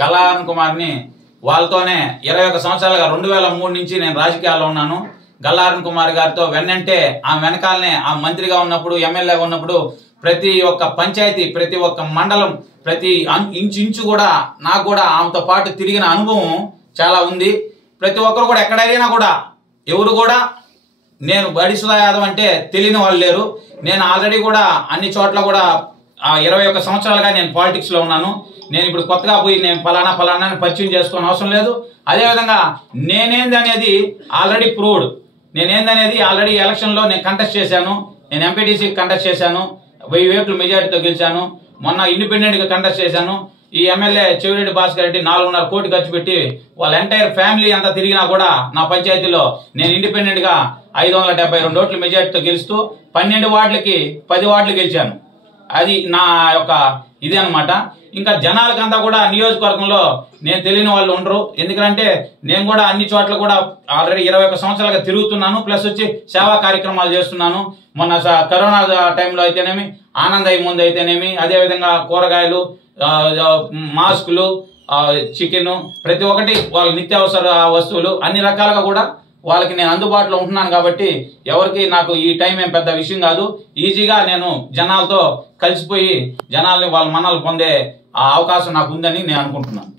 గల్లారన్ కుమార్ని వాళ్ళతోనే 21 సంవత్సరాలుగా 2003 నుంచి నేను రాజకీయాల్లో ఉన్నాను. గల్లారన్ కుమార్ గారితో వెన్నంటే ఆ వెనకాలనే ఆ మంత్రిగా ఉన్నప్పుడు ఎమ్మెల్యేగా ఉన్నప్పుడు ప్రతి ఒక్క పంచాయతీ ప్రతి ఒక్క మండలం ప్రతి ఇంచు కూడా నాకు కూడా ఆమెతో పాటు తిరిగిన అనుభవం చాలా ఉంది. ప్రతి ఒక్కరు కూడా ఎక్కడైనా కూడా ఎవరు కూడా నేను బడిసులా యాదవ్ అంటే తెలియని వాళ్ళు లేరు. నేను ఆల్రెడీ కూడా అన్ని చోట్ల కూడా 21 సంవత్సరాలుగా నేను పాలిటిక్స్ లో ఉన్నాను. నేను ఇప్పుడు కొత్తగా పోయి నేను ఫలానా పరిచయం చేసుకోని అవసరం లేదు. అదేవిధంగా నేనేంది అనేది ఆల్రెడీ ప్రూవ్డ్. నేనేందనేది ఆల్రెడీ ఎలక్షన్ లో నేను కంటెస్ట్ చేశాను. నేను ఎంపీటీసీ కంటెస్ట్ చేశాను, 1000 ఓట్ల మెజారిటీతో గెలిచాను. మొన్న ఇండిపెండెంట్ గా కంటెస్ట్ చేశాను. ఈ ఎమ్మెల్యే చెవిరెడ్డి భాస్కర్ రెడ్డి 4.5 కోట్లు ఖర్చు పెట్టి వాళ్ళ ఎంటైర్ ఫ్యామిలీ అంతా తిరిగినా కూడా నా పంచాయతీలో నేను ఇండిపెండెంట్ గా 572 ఓట్ల మెజారిటీతో గెలుస్తూ 12 వార్డులకి 10 వార్డులు గెలిచాను. అది నా యొక్క ఇది అనమాట. ఇంకా జనాలకంతా కూడా నియోజకవర్గంలో నేను తెలియని వాళ్ళు ఉండరు. ఎందుకంటే నేను కూడా అన్ని చోట్ల కూడా ఆల్రెడీ 21 సంవత్సరాలుగా తిరుగుతున్నాను. ప్లస్ వచ్చి సేవా కార్యక్రమాలు చేస్తున్నాను. మొన్న కరోనా టైంలో అయితేనేమి, ఆనందయ్య ముందు అయితేనేమి, అదేవిధంగా కూరగాయలు, మాస్కులు, చికెన్, ప్రతి ఒక్కటి వాళ్ళ నిత్యావసర వస్తువులు అన్ని రకాలుగా కూడా వాళ్ళకి నేను అందుబాటులో ఉంటున్నాను. కాబట్టి ఎవరికి నాకు ఈ టైం ఏం పెద్ద విషయం కాదు. ఈజీగా నేను జనాలతో కలిసిపోయి జనాల్ని వాళ్ళ మన్నలు పొందే అవకాశం నాకు ఉందని నేను అనుకుంటున్నాను.